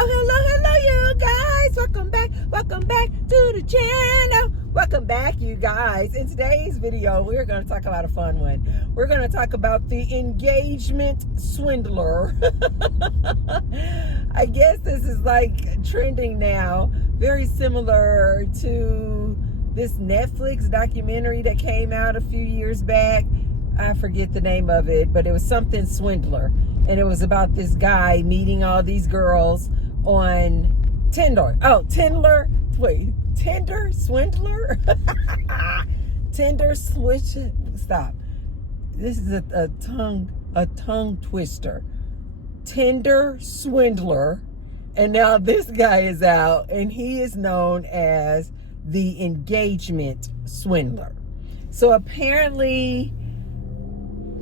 Hello, you guys. Welcome back to the channel. Welcome back, you guys. In today's video, we're going to talk about a fun one. We're going to talk about the engagement swindler. I guess this is like trending now, very similar to this Netflix documentary that came out a few years back. I forget the name of it, but it was something Swindler. And it was about this guy meeting all these girls on Tinder. Oh, Tinder. Wait, Tinder Swindler? Tinder switch. Stop. This is a tongue twister. Tinder Swindler. And now this guy is out, and he is known as the engagement swindler. So apparently,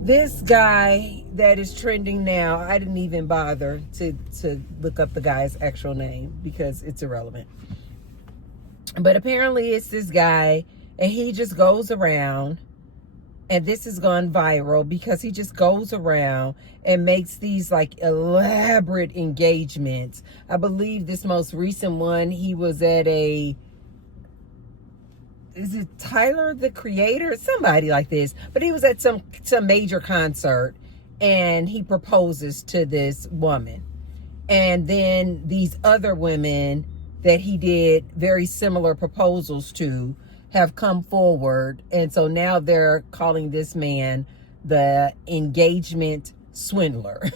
this guy that is trending now, I didn't even bother to look up the guy's actual name because it's irrelevant. But apparently it's this guy, and he just goes around, and this has gone viral because he just goes around and makes these like elaborate engagements. I believe this most recent one, he was at is it Tyler, the Creator? Somebody like this. But he was at some major concert, and he proposes to this woman. And then these other women that he did very similar proposals to have come forward. And so now they're calling this man the engagement swindler.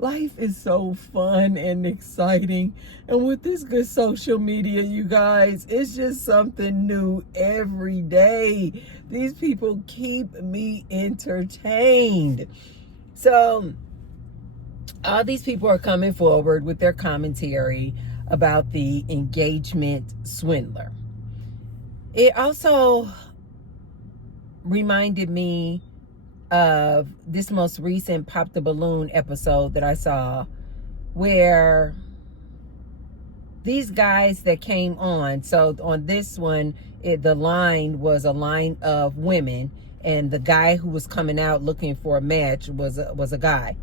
Life is so fun and exciting. And with this good social media, you guys, it's just something new every day. These people keep me entertained. So all these people are coming forward with their commentary about the engagement swindler. It also reminded me of this most recent Pop the Balloon episode that I saw, where these guys that came on, so on this one, the line was a line of women, and the guy who was coming out looking for a match was a guy.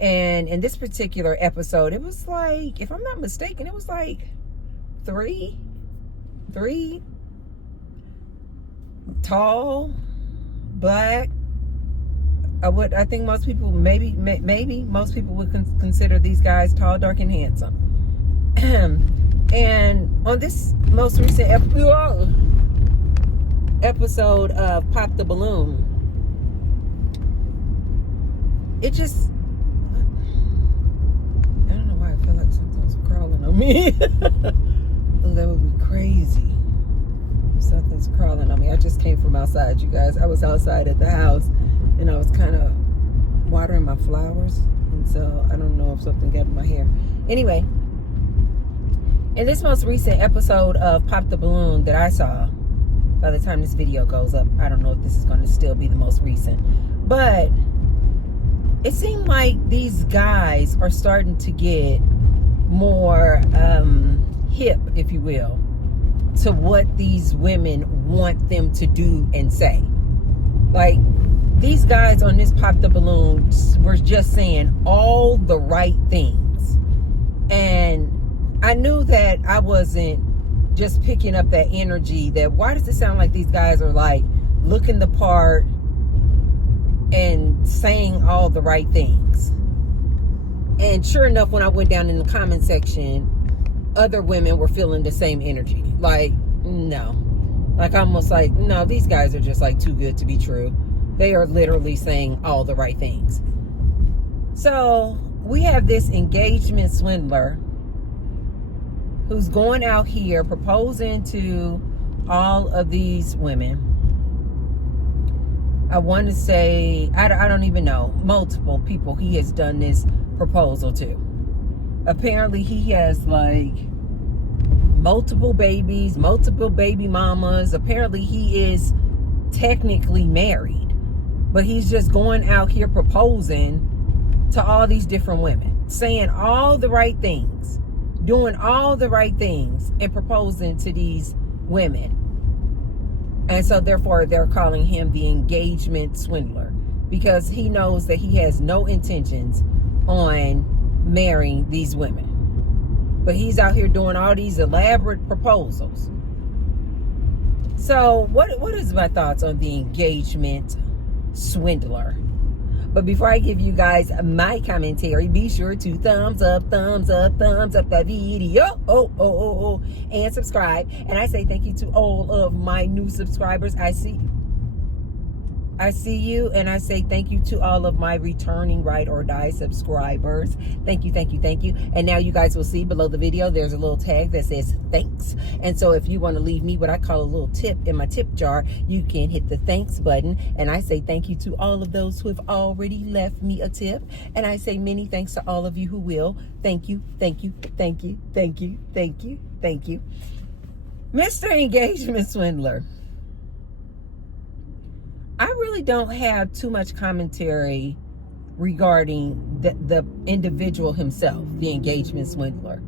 And in this particular episode, it was like, if I'm not mistaken, it was like three tall, black. I think most people, maybe most people would consider these guys tall, dark, and handsome. And on this most recent episode of Pop the Balloon, it just, I don't know why I feel like something's crawling on me. Oh, that would be crazy. Something's crawling on me. I just came from outside, you guys. I was outside at the house, and I was kind of watering my flowers, and so I don't know if something got in my hair. Anyway, in this most recent episode of Pop the Balloon that I saw, by the time this video goes up, I don't know if this is going to still be the most recent, but it seemed like these guys are starting to get more hip, if you will, to what these women want them to do and say. Like, these guys on this Pop the Balloon were just saying all the right things. And I knew that I wasn't just picking up that energy that, why does it sound like these guys are like looking the part and saying all the right things? And sure enough, when I went down in the comment section, other women were feeling the same energy. Like, no. Like, almost like, no, these guys are just like too good to be true. They are literally saying all the right things. So we have this engagement swindler who's going out here proposing to all of these women. I want to say, I don't even know, multiple people he has done this proposal to. Apparently he has like multiple babies, multiple baby mamas. Apparently he is technically married, but he's just going out here proposing to all these different women, saying all the right things, doing all the right things, and proposing to these women. And so therefore they're calling him the engagement swindler. because he knows that he has no intentions on marrying these women. But he's out here doing all these elaborate proposals. So what is my thoughts on the engagement swindler? But before I give you guys my commentary, be sure to thumbs up the video, and subscribe. And I say thank you to all of my new subscribers. I see you, and I say thank you to all of my returning ride or die subscribers. Thank you. And now you guys will see below the video, there's a little tag that says thanks. And so if you want to leave me what I call a little tip in my tip jar, you can hit the thanks button. And I say thank you to all of those who have already left me a tip. And I say many thanks to all of you who will. Thank you. Mr. Engagement Swindler. I really don't have too much commentary regarding the individual himself, the engagement swindler.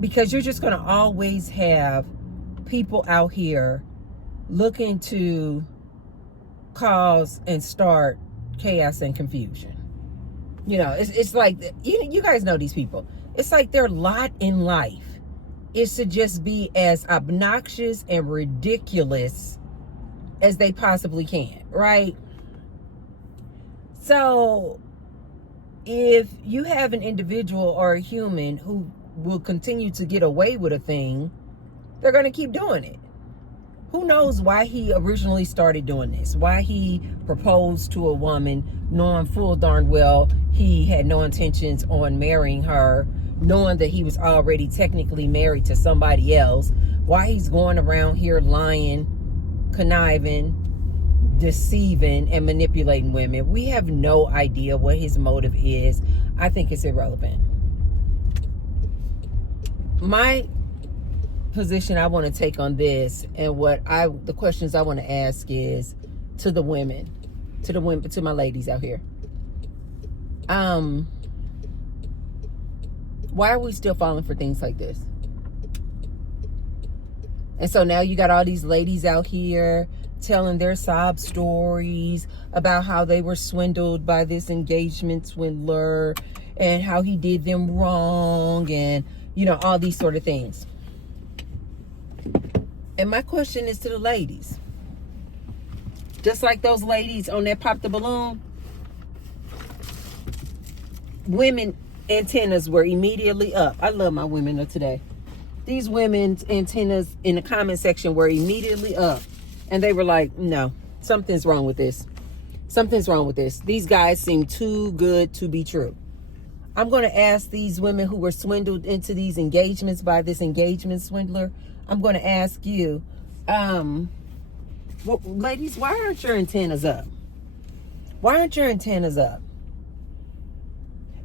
Because you're just going to always have people out here looking to cause and start chaos and confusion. You know, it's like, you guys know these people. It's like their lot in life is to just be as obnoxious and ridiculous as they possibly can, right? So if you have an individual or a human who will continue to get away with a thing, they're going to keep doing it. Who knows why he originally started doing this, why he proposed to a woman knowing full darn well he had no intentions on marrying her, knowing that he was already technically married to somebody else, why he's going around here lying, conniving, deceiving, and manipulating women. We have no idea what his motive is. I think it's irrelevant. My position I want to take on this, and the questions I want to ask is to the women, to my ladies out here. Why are we still falling for things like this? And so now you got all these ladies out here telling their sob stories about how they were swindled by this engagement swindler and how he did them wrong and, you know, all these sort of things. And my question is to the ladies. Just like those ladies on that Pop the Balloon, women antennas were immediately up. I love my women of today. These women's antennas in the comment section were immediately up. And they were like, no, something's wrong with this. Something's wrong with this. These guys seem too good to be true. I'm going to ask these women who were swindled into these engagements by this engagement swindler. I'm going to ask you, well, ladies, why aren't your antennas up? Why aren't your antennas up?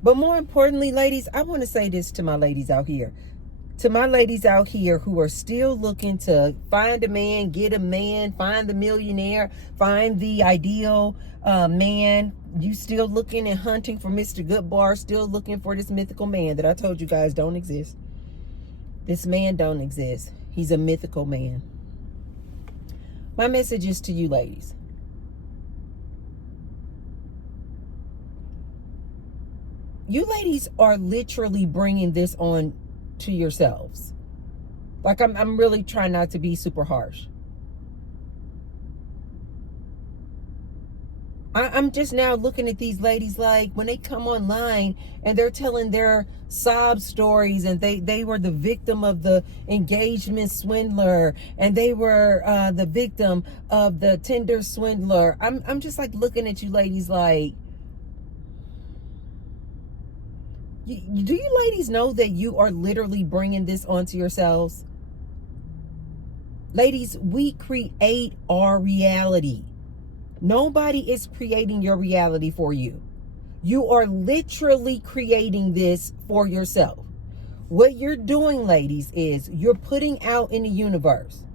But more importantly, ladies, I want to say this to my ladies out here. To my ladies out here who are still looking to find a man, get a man, find the millionaire, find the ideal man. You still looking and hunting for Mr. Goodbar, still looking for this mythical man that I told you guys don't exist. This man don't exist. He's a mythical man. My message is to you ladies. You ladies are literally bringing this on to yourselves. Like, I'm really trying not to be super harsh. I'm just now looking at these ladies like when they come online and they're telling their sob stories and they were the victim of the engagement swindler and they were the victim of the Tinder swindler. I'm just like looking at you ladies like, do you ladies know that you are literally bringing this onto yourselves? Ladies, we create our reality. Nobody is creating your reality for you. You are literally creating this for yourself. What you're doing, ladies, is you're putting out in the universe,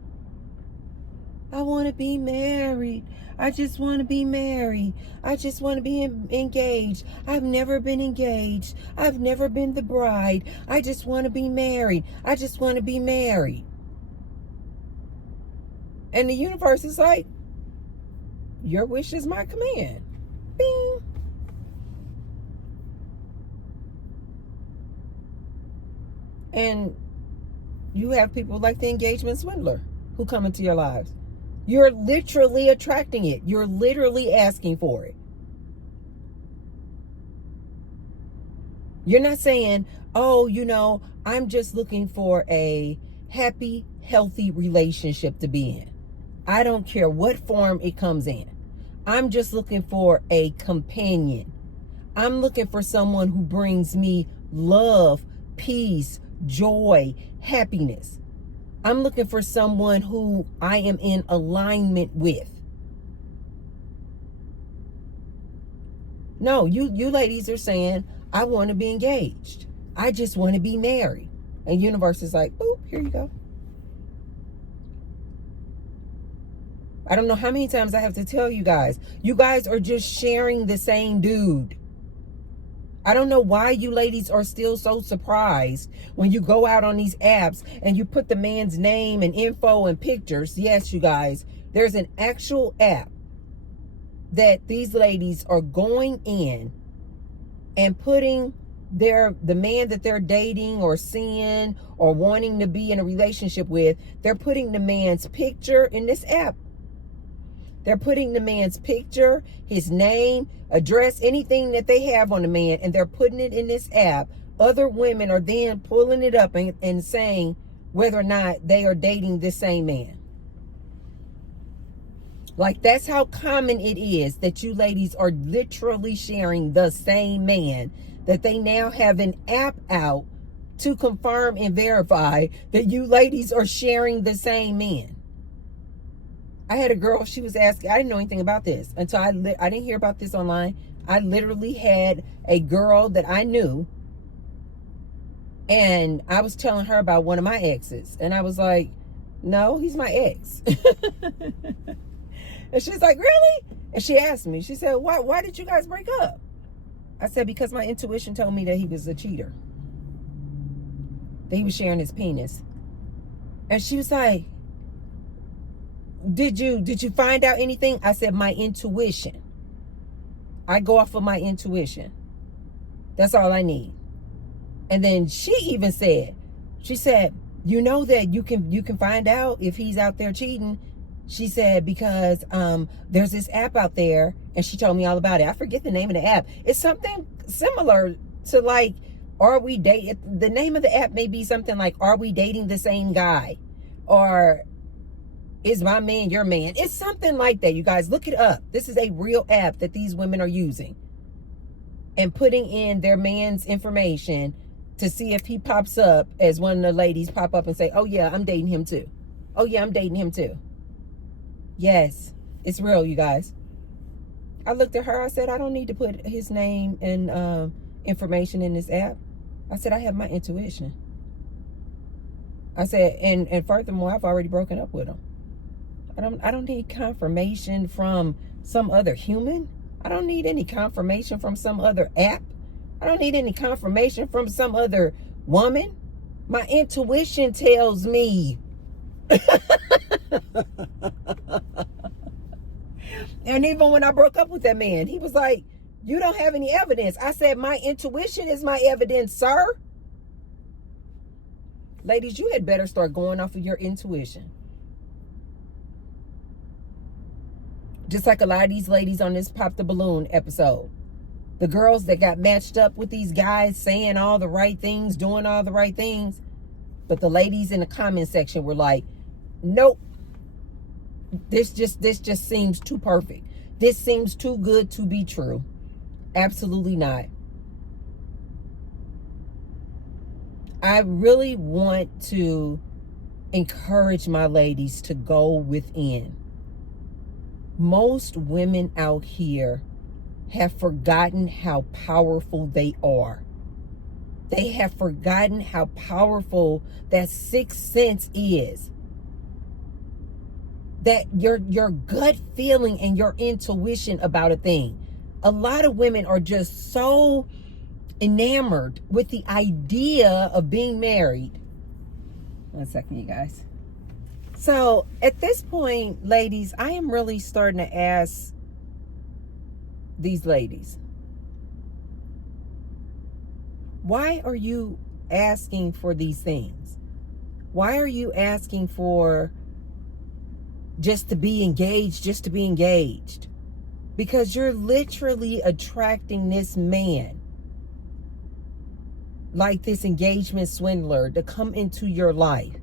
I want to be married. I just want to be married. I just want to be engaged. I've never been engaged. I've never been the bride. I just want to be married. I just want to be married. And the universe is like, Your wish is my command. Bing. And you have people like the engagement swindler who come into your lives. You're literally attracting it. You're literally asking for it. You're not saying, oh, you know, I'm just looking for a happy, healthy relationship to be in. I don't care what form it comes in. I'm just looking for a companion. I'm looking for someone who brings me love, peace, joy, happiness. I'm looking for someone who I am in alignment with. No, you ladies are saying, I want to be engaged. I just want to be married. And universe is like, boop, here you go. I don't know how many times I have to tell you guys are just sharing the same dude. I don't know why you ladies are still so surprised when you go out on these apps and you put the man's name and info and pictures. Yes, you guys, there's an actual app that these ladies are going in and putting the man that they're dating or seeing or wanting to be in a relationship with, they're putting the man's picture in this app. They're putting the man's picture, his name, address, anything that they have on the man, and they're putting it in this app. Other women are then pulling it up and saying whether or not they are dating this same man. Like, that's how common it is that you ladies are literally sharing the same man, that they now have an app out to confirm and verify that you ladies are sharing the same man. I had a girl, she was asking, I didn't know anything about this until I didn't hear about this online. I literally had a girl that I knew, and I was telling her about one of my exes. And I was like, no, he's my ex. And she's like, really? And she asked me, she said, why did you guys break up? I said, because my intuition told me that he was a cheater, that he was sharing his penis. And she was like, did you find out anything? I said, my intuition. I go off of my intuition. That's all I need. And then she even said, she said, you know that you can find out if he's out there cheating. She said, because there's this app out there, and she told me all about it. I forget the name of the app. It's something similar to like, are we dating? The name of the app may be something like, are we dating the same guy? Or is my man your man? It's something like that, you guys. Look it up. This is a real app that these women are using and putting in their man's information to see if he pops up as one of the ladies pop up and say, oh yeah, I'm dating him too. Oh yeah, I'm dating him too. Yes, it's real, you guys. I looked at her, I said, I don't need to put his name and information in this app. I said, I have my intuition. I said, and furthermore, I've already broken up with him. I don't need confirmation from some other human. I don't need any confirmation from some other app. I don't need any confirmation from some other woman. My intuition tells me. And even when I broke up with that man, he was like, you don't have any evidence. I said, my intuition is my evidence, sir. Ladies, you had better start going off of your intuition. Just like a lot of these ladies on this Pop the Balloon episode. The girls that got matched up with these guys saying all the right things, doing all the right things. But the ladies in the comment section were like, nope. This just seems too perfect. This seems too good to be true. Absolutely not. I really want to encourage my ladies to go within. Most women out here have forgotten how powerful they are. They have forgotten how powerful that sixth sense is. That your gut feeling and your intuition about a thing. A lot of women are just so enamored with the idea of being married. 1 second, you guys. So at this point, ladies, I am really starting to ask these ladies. Why are you asking for these things? Why are you asking for just to be engaged, just to be engaged? Because you're literally attracting this man, like this engagement swindler, to come into your life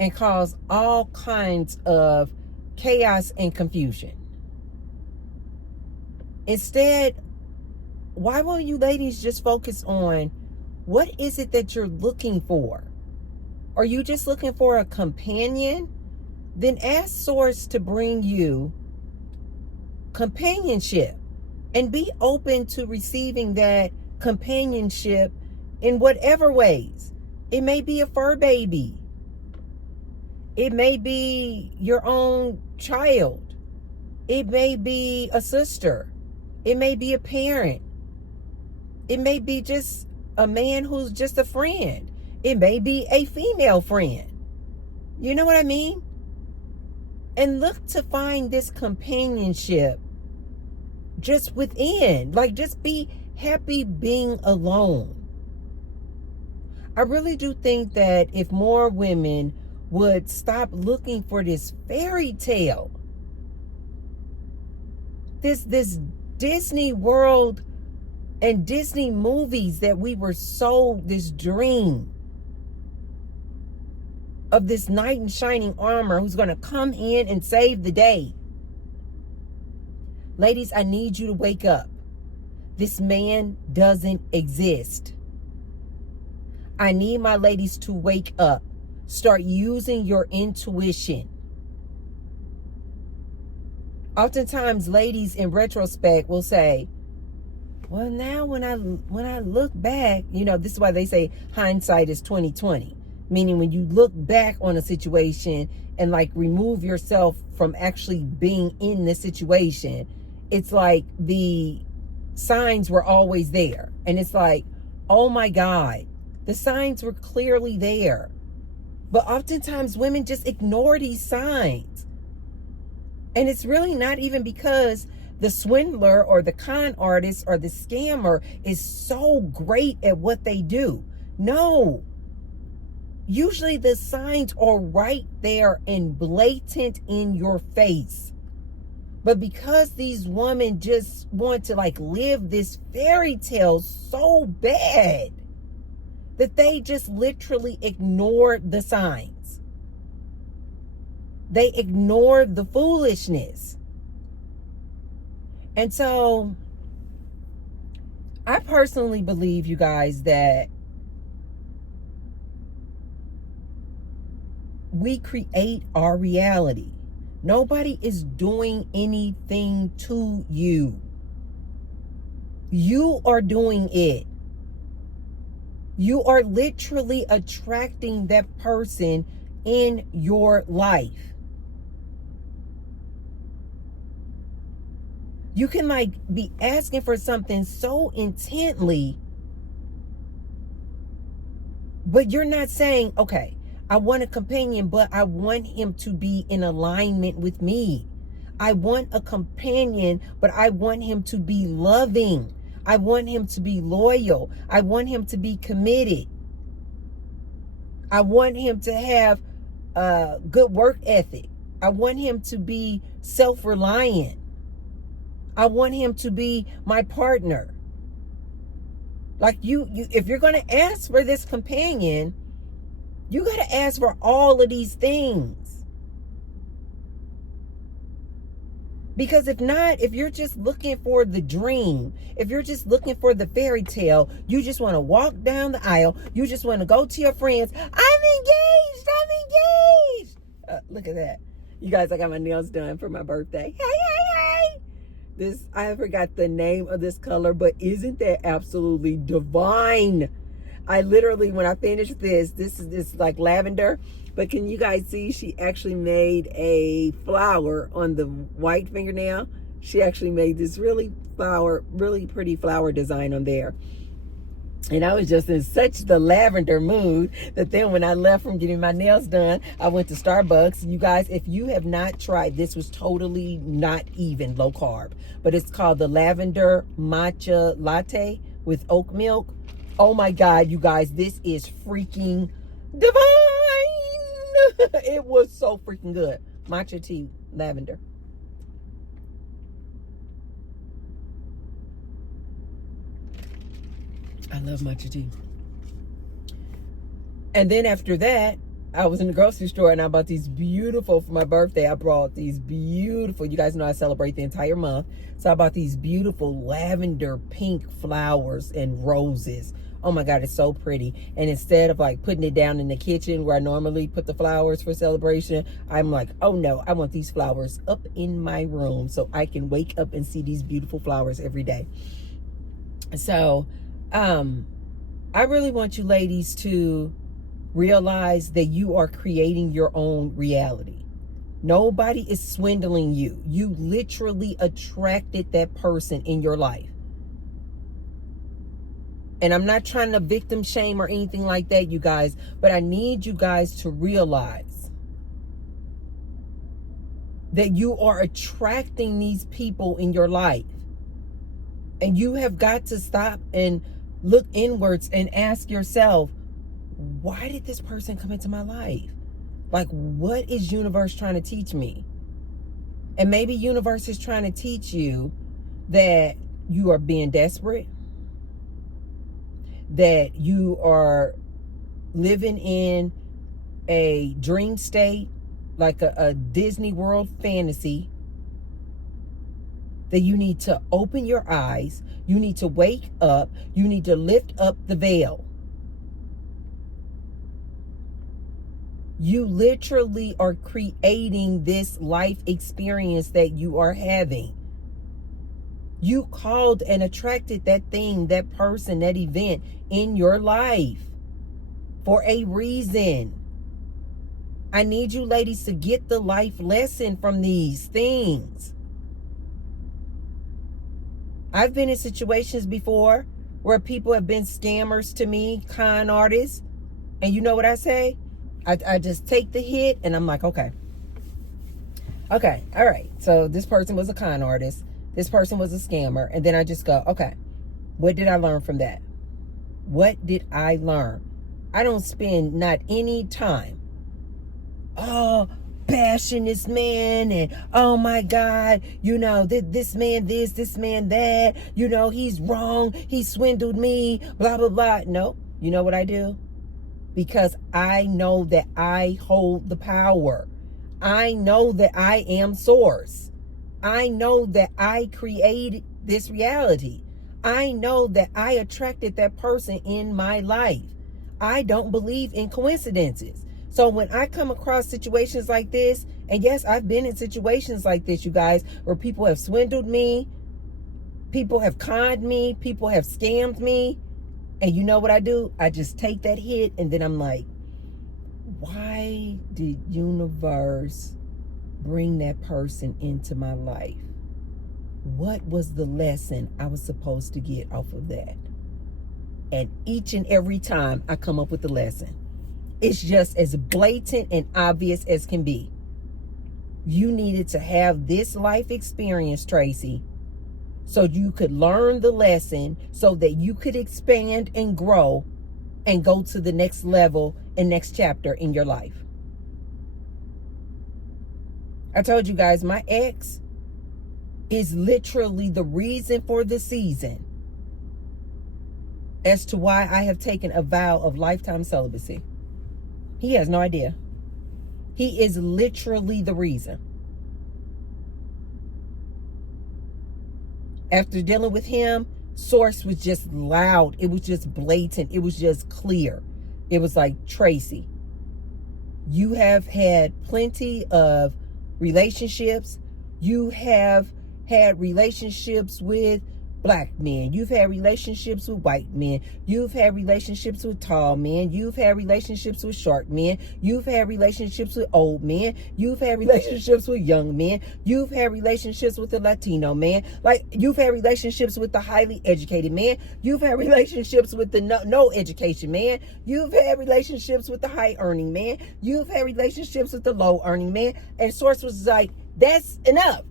and cause all kinds of chaos and confusion. Instead, why won't you ladies just focus on what is it that you're looking for? Are you just looking for a companion? Then ask Source to bring you companionship and be open to receiving that companionship in whatever ways. It may be a fur baby. It may be your own child. It may be a sister. It may be a parent. It may be just a man who's just a friend. It may be a female friend. You know what I mean? And look to find this companionship just within. Like, just be happy being alone. I really do think that if more women would stop looking for this fairy tale, this Disney World and Disney movies that we were sold, this dream of this knight in shining armor who's going to come in and save the day. Ladies, I need you to wake up. This man doesn't exist. I need my ladies to wake up. Start using your intuition. Oftentimes, ladies in retrospect will say, well, now when I look back, you know, this is why they say hindsight is 20/20. Meaning when you look back on a situation and like remove yourself from actually being in the situation, it's like the signs were always there. And it's like, oh my God, the signs were clearly there. But oftentimes women just ignore these signs. And it's really not even because the swindler or the con artist or the scammer is so great at what they do. No. Usually the signs are right there and blatant in your face. But because these women just want to like live this fairy tale so bad that they just literally ignore the signs. They ignore the foolishness. And so I personally believe, you guys, that we create our reality. Nobody is doing anything to you. You are doing it. You are literally attracting that person in your life. You can like be asking for something so intently, but you're not saying, okay, I want a companion, but I want him to be in alignment with me. I want a companion, but I want him to be loving. I want him to be loyal. I want him to be committed. I want him to have a good work ethic. I want him to be self-reliant. I want him to be my partner. Like you if you're going to ask for this companion, you got to ask for all of these things. Because if not, if you're just looking for the dream, if you're just looking for the fairy tale, you just want to walk down the aisle, you just want to go to your friends, I'm engaged. Look at that. You guys, I got my nails done for my birthday. Hey. This, I forgot the name of this color, but isn't that absolutely divine? I literally, when I finished this is like lavender, but can you guys see she actually made a flower on the white fingernail? She actually made this really pretty flower design on there. And I was just in such the lavender mood that then when I left from getting my nails done, I went to Starbucks. You guys, if you have not tried, this was totally not even low carb, but it's called the lavender matcha latte with oat milk. Oh my God, you guys, this is freaking divine. It was so freaking good. Matcha tea, lavender. I love matcha tea. And then after that, I was in the grocery store and I bought these beautiful, for my birthday, I brought these beautiful, you guys know I celebrate the entire month. So I bought these beautiful lavender pink flowers and roses. Oh my God, it's so pretty. And instead of like putting it down in the kitchen where I normally put the flowers for celebration, I'm like, oh no, I want these flowers up in my room so I can wake up and see these beautiful flowers every day. So, I really want you ladies to realize that you are creating your own reality. Nobody is swindling you. You literally attracted that person in your life. And I'm not trying to victim shame or anything like that, you guys, but I need you guys to realize that you are attracting these people in your life. And you have got to stop and look inwards and ask yourself, why did this person come into my life? Like, what is universe trying to teach me? And maybe universe is trying to teach you that you are being desperate, that you are living in a dream state, like a Disney World fantasy, that you need to open your eyes, you need to wake up, you need to lift up the veil. You literally are creating this life experience that you are having. You called and attracted that thing, that person, that event in your life for a reason. I need you ladies to get the life lesson from these things. I've been in situations before where people have been scammers to me, con artists. And you know what I say? I just take the hit and I'm like, okay, all right. So this person was a con artist. This person was a scammer. And then I just go, okay, what did I learn from that? What did I learn? I don't spend not any time, bashing this man and, oh my God, you know, this man this, this man that, you know, he's wrong, he swindled me, blah, blah, blah. No, you know what I do? Because I know that I hold the power. I know that I am source. I know that I created this reality. I know that I attracted that person in my life. I don't believe in coincidences. So when I come across situations like this, and yes, I've been in situations like this, you guys, where people have swindled me, people have conned me, people have scammed me. And you know what I do? I just take that hit and then I'm like, why did universe bring that person into my life? What was the lesson I was supposed to get off of that? And each and every time I come up with the lesson. It's just as blatant and obvious as can be. You needed to have this life experience, Tracy, so you could learn the lesson, so that you could expand and grow and go to the next level and next chapter in your life. I told you guys, my ex is literally the reason for the season as to why I have taken a vow of lifetime celibacy. He has no idea. He is literally the reason. After dealing with him, source was just loud. It was just blatant. It was just clear. It was like, Tracy, you have had plenty of relationships. You have had relationships with black men. You've had relationships with white men. You've had relationships with tall men. You've had relationships with short men. You've had relationships with old men. You've had relationships with young men. You've had relationships with the Latino man. Like, you've had relationships with the highly educated man. You've had relationships with the no education man. You've had relationships with the high earning man. You've had relationships with the low earning man. And Source was like, that's enough.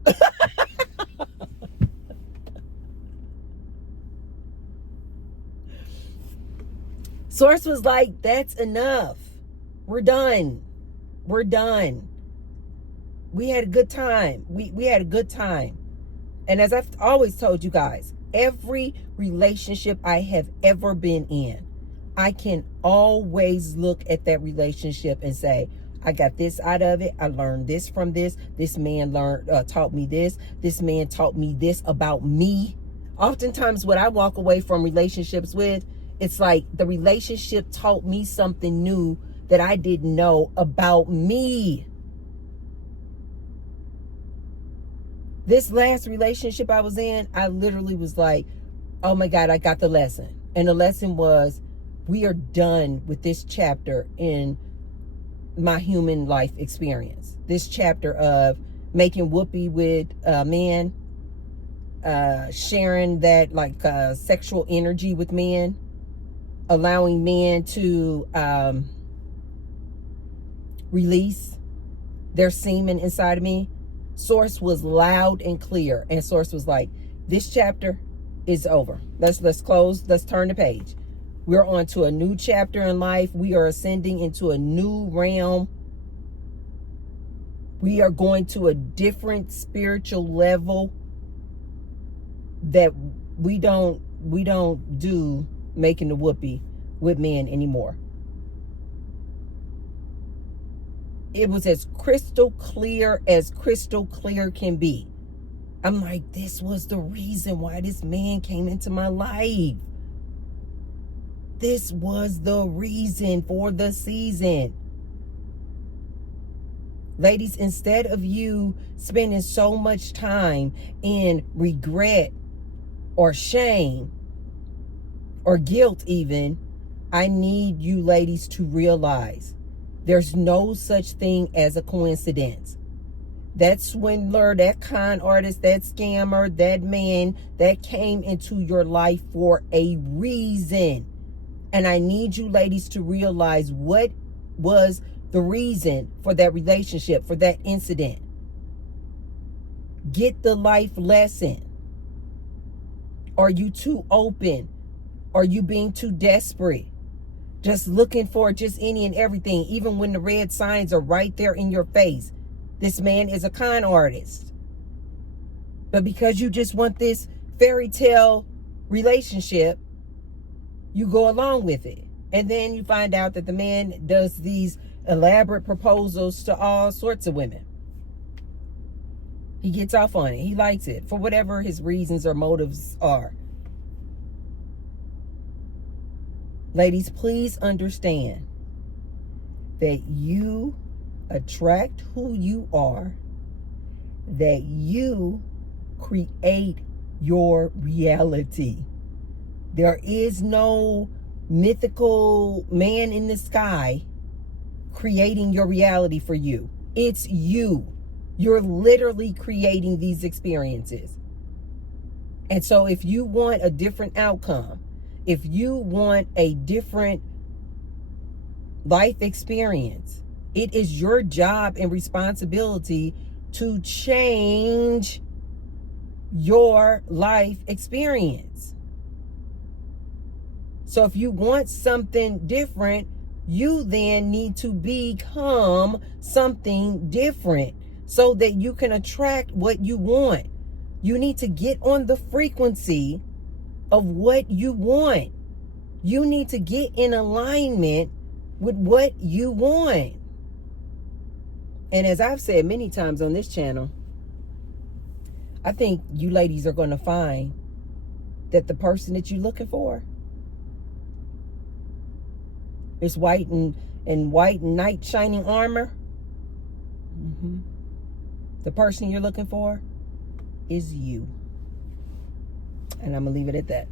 Source was like, that's enough. We're done. We're done. We had a good time. We had a good time. And as I've always told you guys, every relationship I have ever been in, I can always look at that relationship and say, I got this out of it. I learned this from this. This man taught me this. This man taught me this about me. Oftentimes what I walk away from relationships with, it's like the relationship taught me something new that I didn't know about me. This last relationship I was in, I literally was like, oh my God, I got the lesson. And the lesson was, we are done with this chapter in my human life experience. This chapter of making whoopee with men, sharing that like sexual energy with men, allowing men to release their semen inside of me. Source was loud and clear, and Source was like, this chapter is over. Let's close. Let's turn the page. We're on to a new chapter in life. We are ascending into a new realm. We are going to a different spiritual level that we don't do making the whoopee with men anymore. It was as crystal clear can be. I'm like, this was the reason why this man came into my life. This was the reason for the season. Ladies, instead of you spending so much time in regret or shame or guilt even, I need you ladies to realize there's no such thing as a coincidence. That swindler, that con artist, that scammer, that man that came into your life for a reason. And I need you ladies to realize what was the reason for that relationship, for that incident. Get the life lesson. Are you too open? Are you being too desperate? Just looking for just any and everything, even when the red signs are right there in your face. This man is a con artist. But because you just want this fairy tale relationship, you go along with it. And then you find out that the man does these elaborate proposals to all sorts of women. He gets off on it. He likes it for whatever his reasons or motives are. Ladies, please understand that you attract who you are, that you create your reality. There is no mythical man in the sky creating your reality for you. It's you. You're literally creating these experiences. And so if you want a different outcome, if you want a different life experience, it is your job and responsibility to change your life experience. So if you want something different, you then need to become something different so that you can attract what you want. You need to get on the frequency of what you want. You need to get in alignment with what you want. And as I've said many times on this channel, I think you ladies are going to find that the person that you're looking for is white and white knight shining armor. The person you're looking for is you. And I'm going to leave it at that.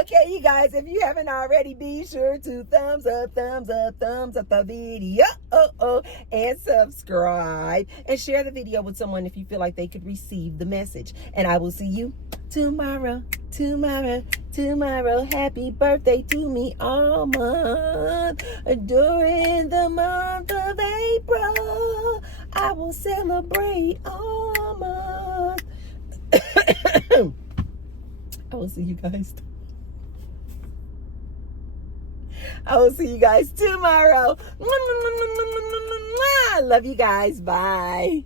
Okay, you guys, if you haven't already, be sure to thumbs up the video. And subscribe. And share the video with someone if you feel like they could receive the message. And I will see you tomorrow. Happy birthday to me all month. During the month of April, I will celebrate all month. I will see you guys. I will see you guys tomorrow. Love you guys. Bye.